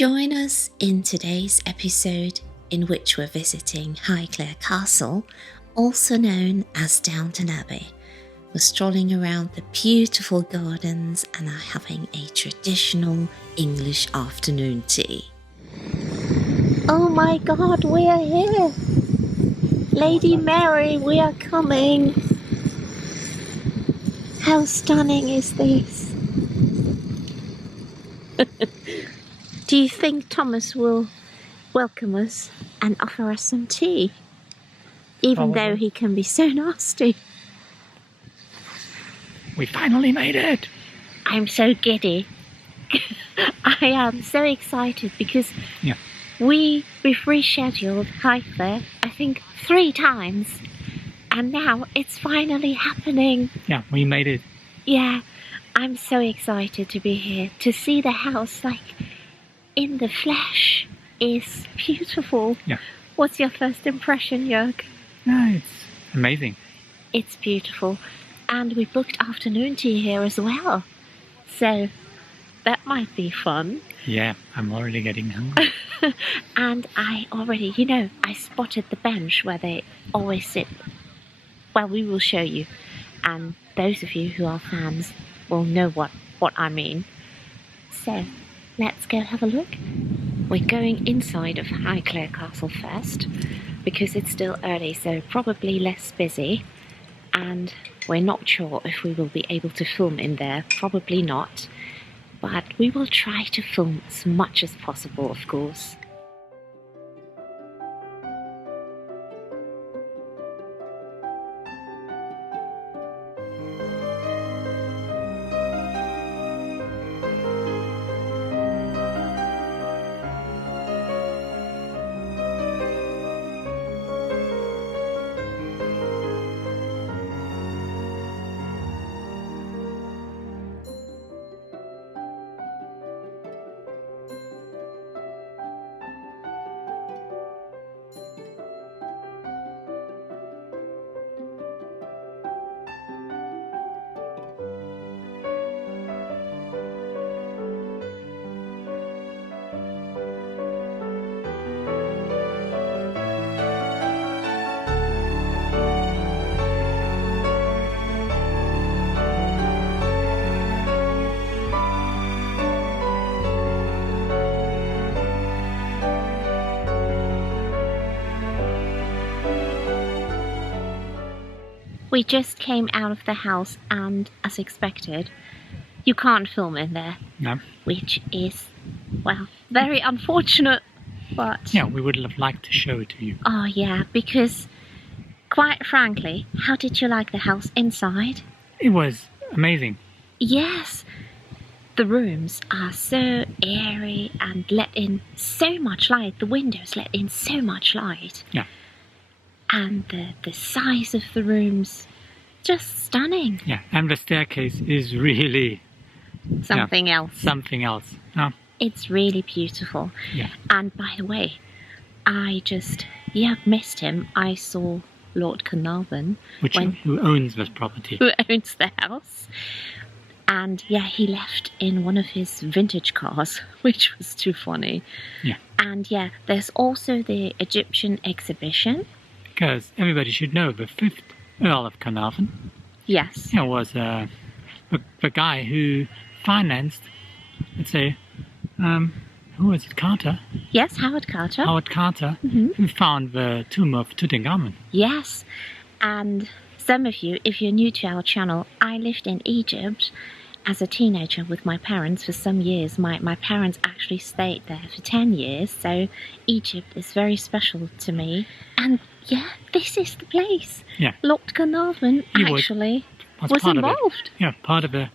Join us in today's episode in which we're visiting Highclere Castle, also known as Downton Abbey. We're strolling around the beautiful gardens and are having a traditional English afternoon tea. Oh my God, we are here! Lady Mary, we are coming! How stunning is this? Do you think Thomas will welcome us and offer us some tea? Even though he can be so nasty. We finally made it! I'm so giddy. I am so excited because we've rescheduled Highclere, I think 3 times, and now it's finally happening. Yeah, we made it. Yeah, I'm so excited to be here, to see the house like in the flesh is beautiful. Yeah. What's your first impression, Joerg? It's amazing. It's beautiful. And we booked afternoon tea here as well. So that might be fun. Yeah, I'm already getting hungry. And I already, I spotted the bench where they always sit. Well, we will show you. And those of you who are fans will know what I mean. So let's go have a look. We're going inside of Highclere Castle first because it's still early, so probably less busy. And we're not sure if we will be able to film in there, probably not. But we will try to film as much as possible, of course. We just came out of the house and, as expected, you can't film in there. No. Which is, well, very unfortunate, but... Yeah, we would have liked to show it to you. Oh yeah, because, quite frankly, how did you like the house inside? It was amazing. Yes. The rooms are so airy and let in so much light. The windows let in so much light. Yeah. And the size of the rooms, just stunning. Yeah, and the staircase is really... Something else. Something else. Oh. It's really beautiful. Yeah. And by the way, you have missed him. I saw Lord Carnarvon. Who owns this property. Who owns the house. And yeah, he left in one of his vintage cars, which was too funny. Yeah. And yeah, there's also the Egyptian exhibition. Because everybody should know the 5th Earl of Carnarvon. Yes. Was the guy who financed, let's say, who was it, Carter? Yes, Howard Carter. Howard Carter, who found the tomb of Tutankhamun. Yes. And some of you, if you're new to our channel, I lived in Egypt as a teenager with my parents for some years. My parents actually stayed there for 10 years, so Egypt is very special to me. And yeah, this is the place. Yeah. Lord Carnarvon actually was involved. Part of a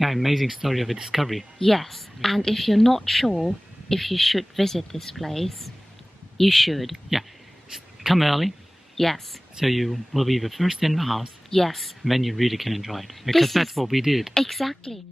amazing story of a discovery. Yes, and if you're not sure if you should visit this place, you should. Yeah, come early. Yes. So you will be the first in the house. Yes. And then you really can enjoy it. Because that's what we did. Exactly.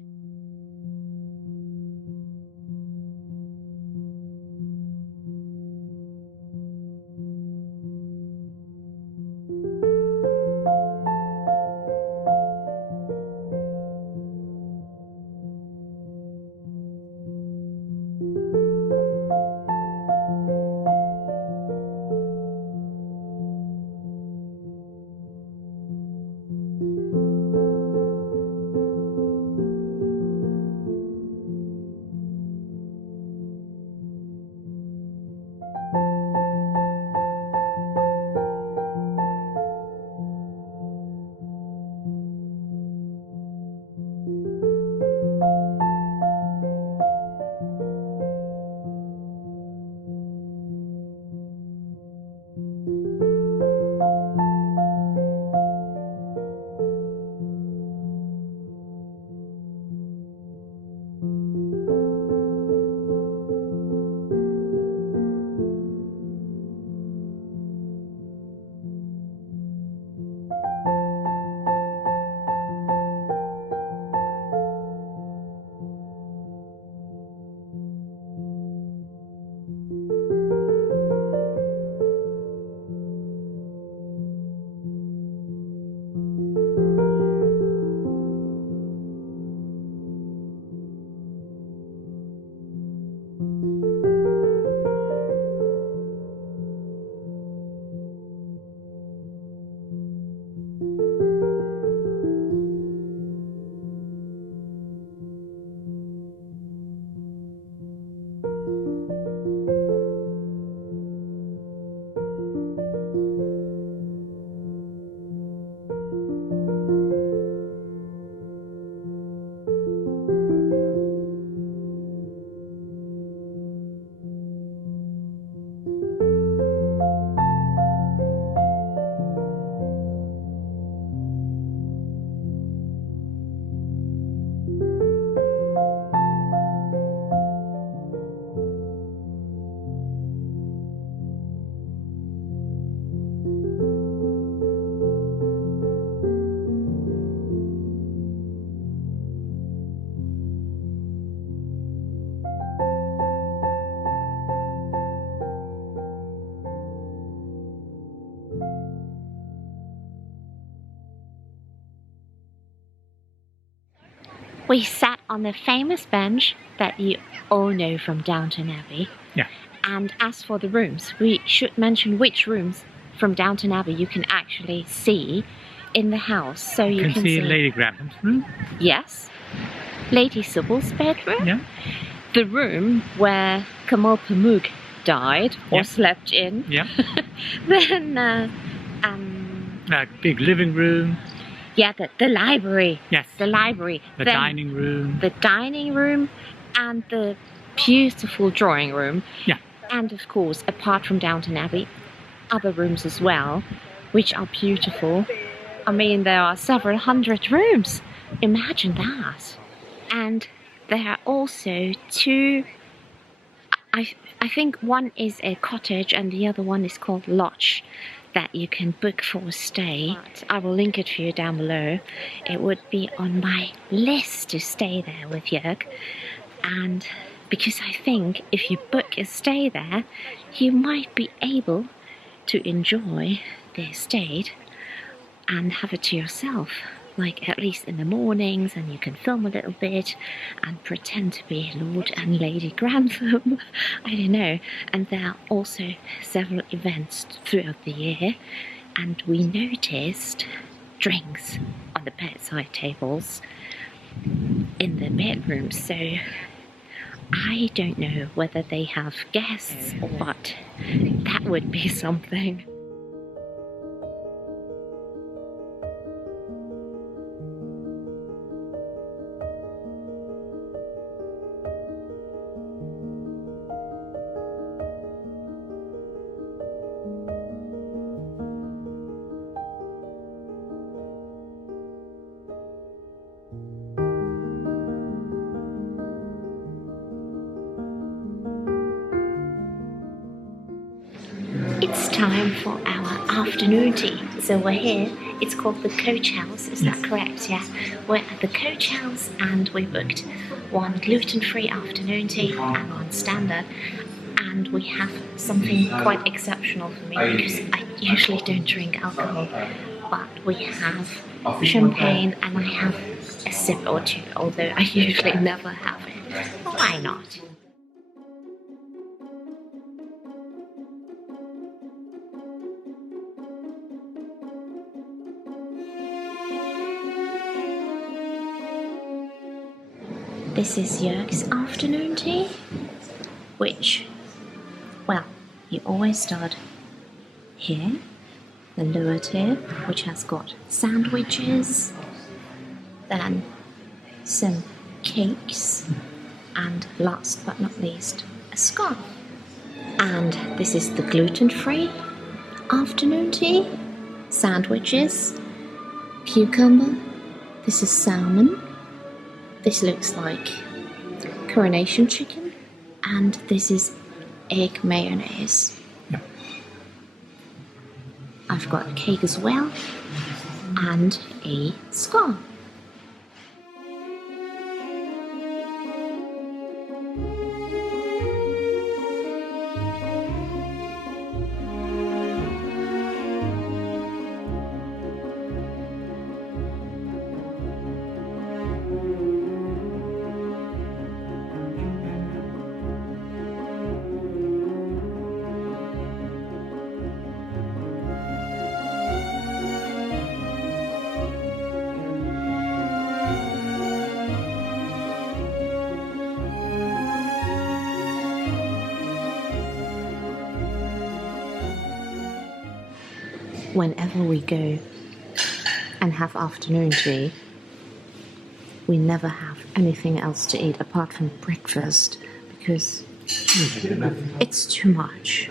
We sat on the famous bench that you all know from Downton Abbey. Yeah. And as for the rooms, we should mention which rooms from Downton Abbey you can actually see in the house. So you can see Lady Granham's room. Yes. Lady Sybil's bedroom. Yeah. The room where Kamal Pamuk died or Yeah. slept in. Yeah. Then, Big living room. yeah, the library. Yes. The library. The Then dining room. the dining room and the beautiful drawing room. Yeah. And of course, apart from Downton Abbey, other rooms as well, which are beautiful. I mean, there are several hundred rooms. Imagine that. And there are also two, I think one is a cottage and the other one is called lodge, that you can book for a stay. I will link it for you down below. It would be on my list to stay there with Joerg. And because I think if you book a stay there, you might be able to enjoy the estate and have it to yourself, like at least in the mornings, and you can film a little bit and pretend to be Lord and Lady Grantham. I don't know. And there are also several events throughout the year, and we noticed drinks on the bedside tables in the bedrooms. So I don't know whether they have guests, but that would be something. It's time for our afternoon tea. So we're here. It's called the Coach House. Is that correct? Yeah. We're at the Coach House and we booked one gluten-free afternoon tea and one standard. And we have something quite exceptional for me because I usually don't drink alcohol. But we have champagne and I have a sip or two, although I usually never have it. Why not? This is Joerg's afternoon tea, which, well, you always start here, the lower tier, which has got sandwiches, then some cakes, and last but not least, a scone. And this is the gluten-free afternoon tea, sandwiches, cucumber, this is salmon. This looks like coronation chicken, and this is egg mayonnaise. Yeah. I've got a cake as well, and a scone. Whenever we go and have afternoon tea, we never have anything else to eat apart from breakfast because it's too much.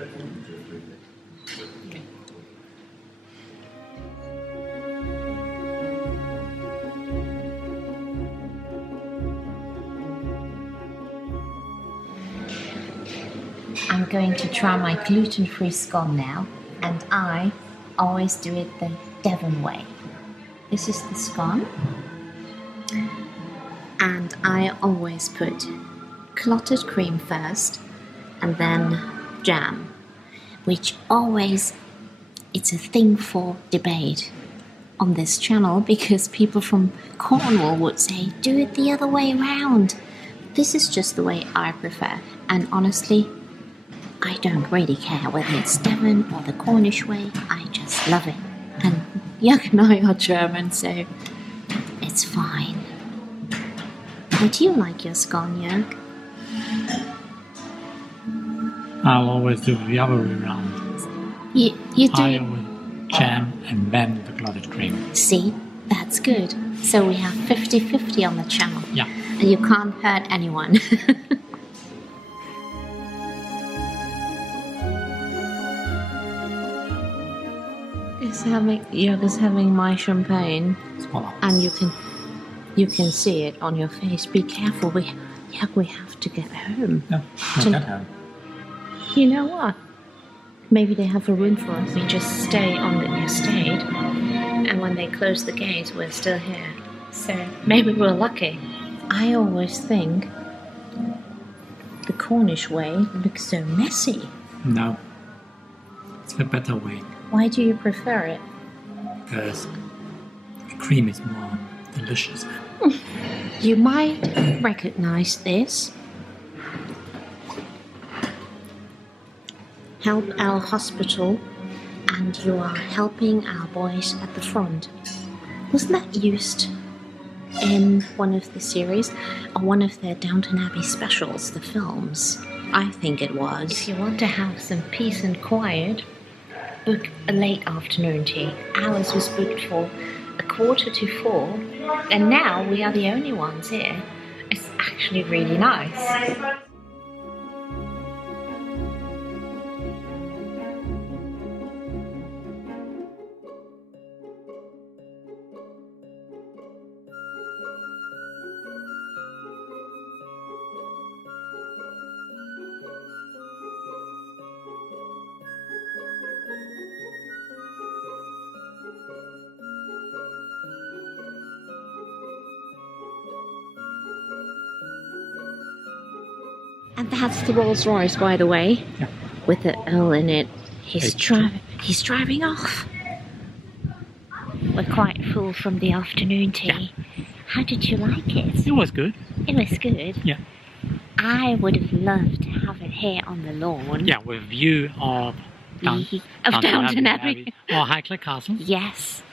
I'm going to try my gluten-free scone now, and I always do it the Devon way. This is the scone, and I always put clotted cream first and then jam, which always, it's a thing for debate. on this channel because people from Cornwall would say, do it the other way around. This is just the way I prefer. And honestly, I don't really care whether it's Devon or the Cornish way. I just love it. And Joerg and I are German, so it's fine. How do you like your scone, Joerg? I'll always do the other way around. You do. I always jam and then the clotted cream. See, that's good. So we have 50-50 on the channel. Yeah. And you can't hurt anyone. Joerg is having my champagne, Swallow. and you can see it on your face. Be careful, we have to get home. No, So- not home. You know what? Maybe they have a room for us. We just stay on the estate, and when they close the gates, we're still here. So maybe we're lucky. I always think the Cornish way looks so messy. No. It's the better way. Why do you prefer it? Because the cream is more delicious. You might recognize this. Help our hospital, and you are helping our boys at the front. Wasn't that used in one of the series or one of the Downton Abbey specials, the films? I think it was. If you want to have some peace and quiet, book a late afternoon tea. Ours was booked for 3:45, and now we are the only ones here. It's actually really nice. And that's the Rolls Royce, by the way, Yeah. with the Earl in it. He's H2. driving off. We're quite full from the afternoon tea. Yeah. How did you like it? It was good. It was good. Yeah. I would have loved to have it here on the lawn. Yeah, with view of Downton Abbey. or Highclere Castle. Yes.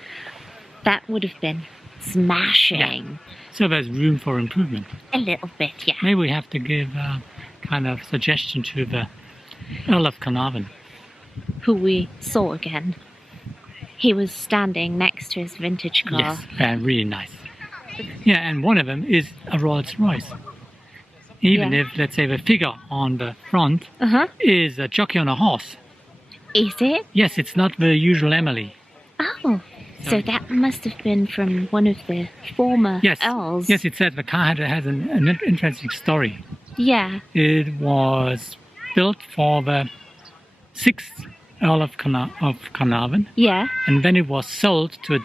That would have been smashing. So there's room for improvement. A little bit, yeah. Maybe we have to give a kind of suggestion to the Earl of Carnarvon. Who we saw again. He was standing next to his vintage car. Yes, really nice. Yeah, and one of them is a Rolls Royce. Even Yeah. if, let's say, the figure on the front Uh-huh. is a jockey on a horse. Is it? Yes, it's not the usual Emily. Oh. So that must have been from one of the former Yes, Earls. yes, it said the car has an interesting story. Yeah. It was built for the 6th Earl of Carnarvon, Yeah. and then it was sold to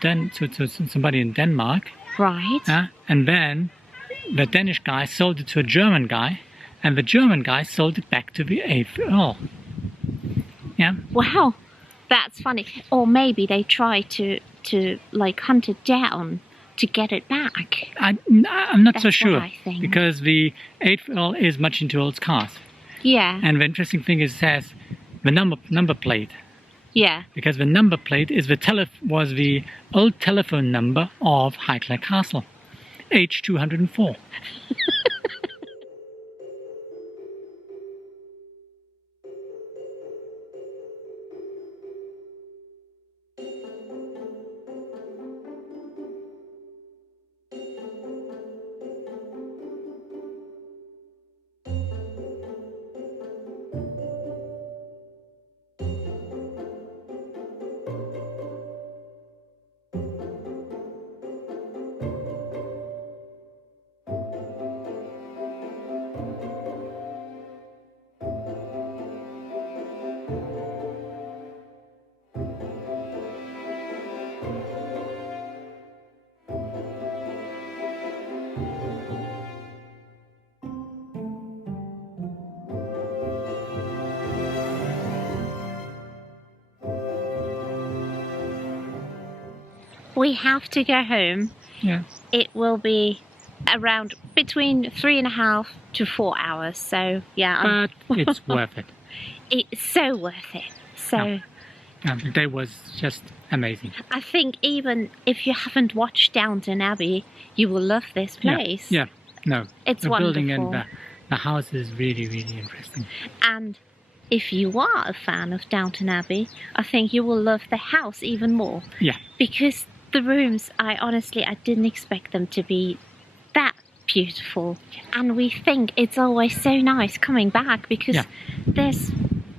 somebody in Denmark, Right. and then the Danish guy sold it to a German guy, and the German guy sold it back to the 8th Earl. Yeah, Wow. That's funny. Or maybe they tried to like hunt it down to get it back. I'm not so That's sure, what I think. because the 8th Earl is much into old cars, Yeah. and the interesting thing is it says the number plate. Yeah. Because the number plate is was the old telephone number of Highclere Castle, H204. we have to go home. Yeah. It will be around between 3.5 to 4 hours. So yeah, But it's worth it. it's so worth it. So The day was just amazing. I think even if you haven't watched Downton Abbey, you will love this place. Yeah. No. It's the wonderful. building and the house is really, really interesting. And if you are a fan of Downton Abbey, I think you will love the house even more. Yeah. Because the rooms, I didn't expect them to be that beautiful. And we think it's always so nice coming back because there's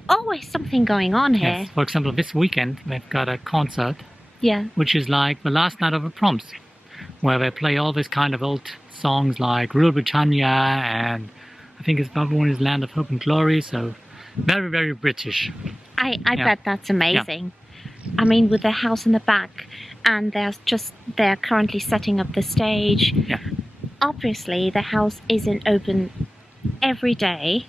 always something going on here. Yes. For example, this weekend we've got a concert, which is like the last night of the proms, where they play all this kind of old songs like Rule Britannia, and I think the other one is Land of Hope and Glory, so very, very British. I bet that's amazing. I mean, with the house in the back, and they're currently setting up the stage. Yeah. Obviously, the house isn't open every day,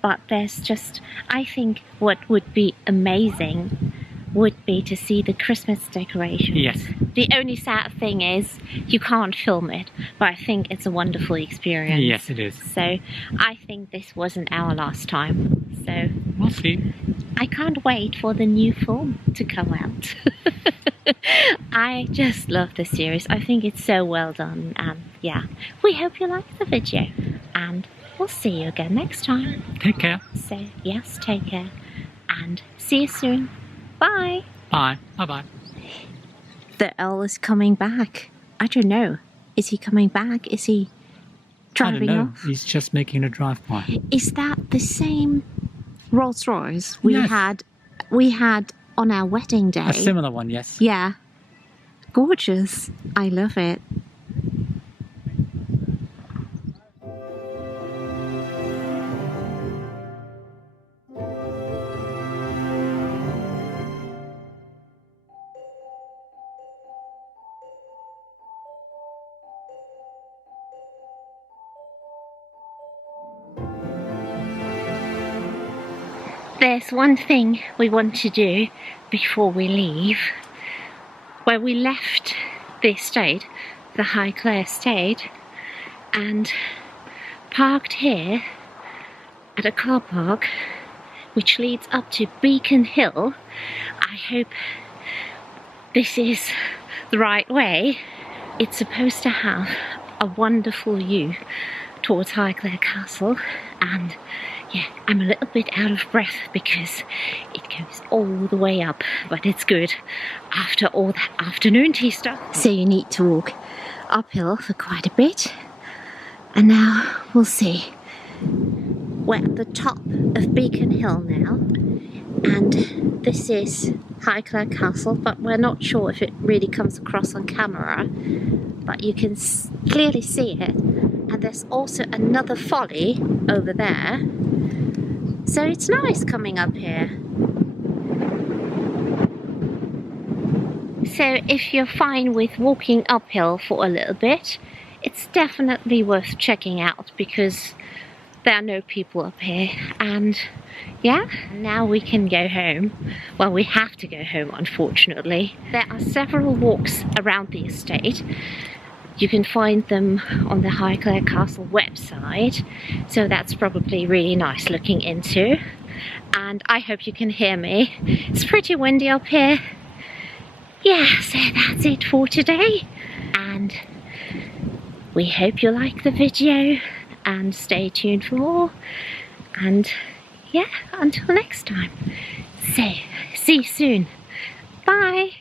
but there's just, I think what would be amazing would be to see the Christmas decorations. Yes. The only sad thing is you can't film it, but I think it's a wonderful experience. Yes, it is. So I think this wasn't our last time. So we'll see. I can't wait for the new film to come out. I just love the series. I think it's so well done, and yeah, we hope you like the video, and we'll see you again next time. Take care. So yes, take care, and see you soon. Bye. Bye. Bye-bye. The Earl is coming back. I don't know. Is he coming back? Is he driving I don't know. off? He's just making a drive-by. Is that the same Rolls Royce we Yes. had on our wedding day? A similar one, yes. Yeah. Gorgeous. I love it. There's one thing we want to do before we leave. Where we left the estate, the Highclere estate, and parked here at a car park which leads up to Beacon Hill. I hope this is the right way. It's supposed to have a wonderful view towards Highclere Castle, and yeah, I'm a little bit out of breath because it goes all the way up, but it's good after all that afternoon tea stuff. So you need to walk uphill for quite a bit, and now we'll see. We're at the top of Beacon Hill now, and this is Highclere Castle, but we're not sure if it really comes across on camera, but you can clearly see it. And there's also another folly over there, so it's nice coming up here. So if you're fine with walking uphill for a little bit, it's definitely worth checking out because there are no people up here. And yeah, now we can go home. Well, we have to go home, unfortunately. There are several walks around the estate. You can find them on the Highclere Castle website, so that's probably really nice looking into. And I hope you can hear me. It's pretty windy up here. Yeah, so that's it for today. And we hope you like the video and stay tuned for more. And yeah, until next time. So, see you soon. Bye.